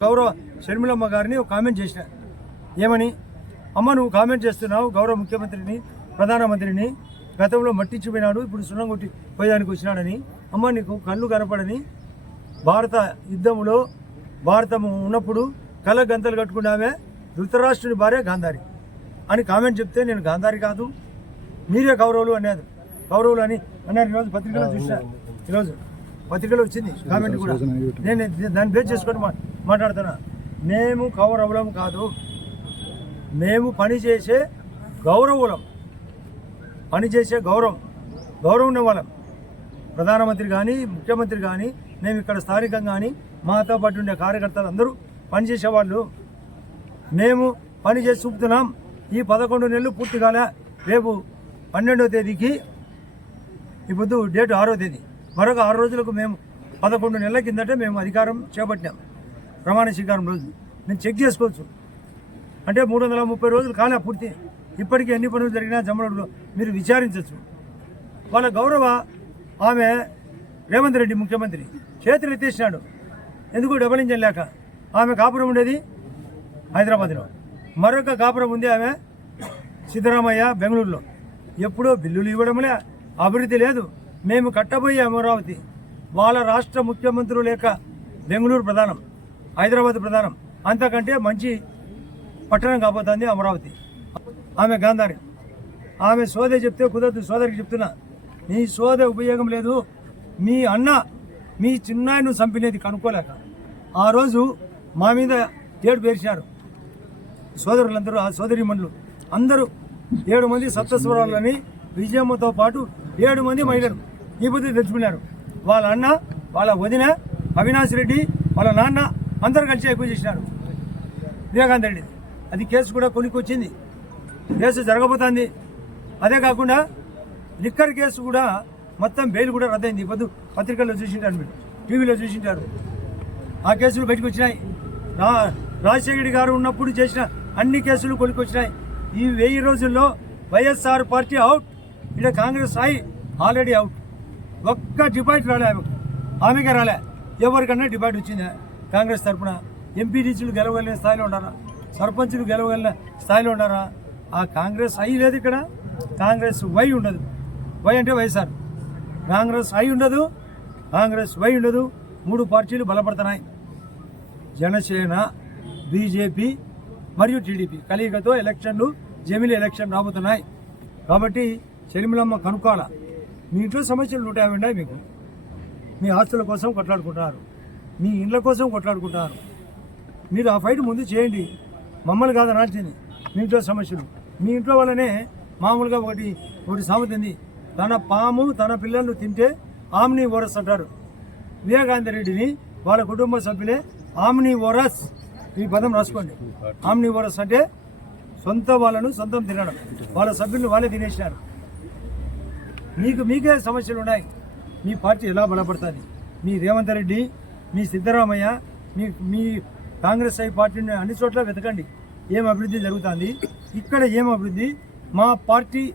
గౌరవ షర్మిలమ్మ గారిని ఒక కామెంట్ చేసిన. ఏమని? అమ్మ నువ్వు కామెంట్ చేస్తున్నావు గౌరవ ముఖ్యమంత్రిని ప్రధానమంత్రిని గతంలో మట్టించిపోయినాడు ఇప్పుడు సున్నం కొట్టి పోయేదానికి వచ్చినాడని. అమ్మ నీకు కళ్ళు కనపడని. భారత యుద్ధంలో భారతం ఉన్నప్పుడు కళ్ళ గంతలు కట్టుకున్నామే ధృతరాష్ట్రుని భార్య గాంధారి అని కామెంట్ చెప్తే నేను గాంధారి కాదు. మీరే కౌరవులు అనేది కౌరవులు అని అన్నారు. ఈరోజు పత్రికలో చూసిన. ఈరోజు పత్రికలో వచ్చింది కామెంట్ కూడా. నేను దాన్ని బేస్ చేసుకొని మా- మాట్లాడుతున్నా. మేము కౌరవులం కాదు. మేము పని చేసే గౌరవులం. పని చేసే గౌరవం. గౌరవం ఉన్న వాళ్ళం. ప్రధానమంత్రి కానీ ముఖ్యమంత్రి కానీ మేము ఇక్కడ స్థానికంగా కానీ మాతో పాటు ఉండే కార్యకర్తలు అందరూ పనిచేసేవాళ్ళు మేము పని చేసి చూపుతున్నాం. ఈ పదకొండు నెలలు పూర్తి కాలే రేపు పన్నెండవ తేదీకి ఇప్పుడు డేట్ ఆరో తేదీ. మరొక ఆరు రోజులకు మేము పదకొండు నెలల కిందట మేము అధికారం చేపట్టినాం. ప్రమాణ స్వీకారం రోజు. నేను చెక్ చేసుకోవచ్చు. అంటే మూడు వందల ముప్పై రోజులు కాలే పూర్తి. ఇప్పటికీ ఎన్ని పనులు జరిగినా జమ్మడు మీరు విచారించవచ్చు. వాళ్ళ గౌరవ ఆమె రేవంత్ రెడ్డి ముఖ్యమంత్రి చేతులు ఎత్తేసినాడు. ఎందుకు డబల్ ఇంజన్ లేక? ఆమె కాపురం ఉండేది హైదరాబాద్లో. మరొక కాపురం ఉంది ఆమె సిద్ధరామయ్య బెంగళూరులో. ఎప్పుడో బిల్లులు ఇవ్వడంలే. అభివృద్ధి లేదు. మేము కట్టబోయే అమరావతి. వాళ్ళ రాష్ట్ర ముఖ్యమంత్రులు లేక బెంగళూరు ప్రధానం. హైదరాబాద్ ప్రధానం. అంతకంటే మంచి పట్టణం కాబోతుంది అమరావతి. ఆమె గాంధారి. ఆమె సోదరి చెప్తే కుదరదు. సోదరికి చెప్తున్నా. నీ సోదరి ఉపయోగం లేదు. మీ అన్న మీ చిన్నాయను చంపినది కనుక్కోలేక. ఆ రోజు మా మీద ఏడు పేర్చారు సోదరులందరూ ఆ సోదరి అందరూ ఏడు మంది సప్తస్వరాలని విజయమ్మతో పాటు ఏడు మంది మహిళలు. ఈ బుద్ధి తెచ్చుకున్నారు. వాళ్ళ అన్న వాళ్ళ వదిన అవినాష్ రెడ్డి వాళ్ళ నాన్న అందరూ కలిసి ఎక్కువ చేసినారు. వివేకానంద రెడ్డి. అది కేసు కూడా కొనుక్కొచ్చింది. కేసు జరగబోతోంది. అదే కాకుండా లిక్కర్ కేసు కూడా మొత్తం బెయిల్ కూడా రద్దయింది. పొద్దు పత్రికల్లో చూసింటారు మీరు. టీవీలో చూసింటారు. ఆ కేసులు బయటకు వచ్చినాయి. రా రాజశేఖర గారు ఉన్నప్పుడు చేసిన అన్ని కేసులు కొనుక్కొచ్చినాయి. ఈ వెయ్యి రోజుల్లో వైఎస్ఆర్ పార్టీ అవుట్. ఇక్కడ కాంగ్రెస్ స్థాయి ఆల్రెడీ అవుట్. ఒక్క డిపాజిట్ రాలే ఆమెకే. రాలే. ఎవరికన్నా డిపాజిట్ వచ్చిందా? కాంగ్రెస్ తరఫున ఎంపీడీసీలు గెలవగలిగిన స్థాయిలో ఉన్నారా? సర్పంచులు గెలవగలిగిన స్థాయిలో ఉన్నారా? ఆ కాంగ్రెస్ ఐ లేదు ఇక్కడ. కాంగ్రెస్ వై ఉండదు. వై అంటే వైఎస్ఆర్. కాంగ్రెస్ ఐ ఉండదు. కాంగ్రెస్ వై ఉండదు. మూడు పార్టీలు బలపడుతున్నాయి. జనసేన బీజేపీ మరియు టీడీపీ కలియుగతో ఎలక్షన్లు జమిలీ ఎలక్షన్ రాబోతున్నాయి. కాబట్టి చెలిమిలమ్మ కనుక్కోవాలా? మీ ఇంట్లో సమస్యలు నూట యాభై ఉన్నాయి మీకు. మీ ఆస్తుల కోసం కొట్లాడుకుంటున్నారు. మీ ఇండ్ల కోసం కొట్లాడుకుంటారు. మీరు ఆ ఫైట్ ముందు చేయండి. మమ్మల్ని కాదు అనాల్సింది మీ ఇంట్లో సమస్యలు. మీ ఇంట్లో వల్లనే మామూలుగా ఒకటి ఒకటి సామెత ఉంది తన పాము తన పిల్లలు తింటే ఆమ్ని ఓరస్ అంటారు. వివేకానంద రెడ్డిని వాళ్ళ కుటుంబ సభ్యులే ఆమ్ని ఓరస్ ఈ పదం రాసుకోండి. ఆమ్ని ఓరస్ అంటే సొంత వాళ్ళను సొంతం తినడం. వాళ్ళ సభ్యులను వాళ్ళే తినేసినారు. మీకు మీకే సమస్యలు ఉన్నాయి. మీ పార్టీ ఎలా బలపడుతుంది? మీ రేవంత్ రెడ్డి మీ సిద్ధరామయ్య మీ మీ కాంగ్రెస్ ఐ పార్టీని అన్ని చోట్ల వెతకండి. ఏం అభివృద్ధి జరుగుతుంది? ఇక్కడ ఏం అభివృద్ధి? మా పార్టీ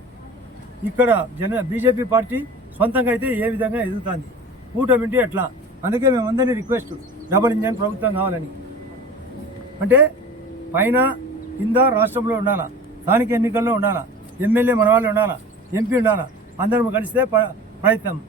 ఇక్కడ జన బీజేపీ పార్టీ సొంతంగా అయితే ఏ విధంగా ఎదుగుతుంది? కూటమింటి ఎట్లా అందుకే మేమందరినీ రిక్వెస్ట్ డబుల్ ఇంజన్ ప్రభుత్వం కావాలని. అంటే పైన కింద రాష్ట్రంలో ఉండాలా? స్థానిక ఎన్నికల్లో ఉండాలా? ఎమ్మెల్యే మన వాళ్ళు ఉండాలా? ఎంపీ ఉండాలా? అందరం కలిస్తే ప- ప్రయత్నం.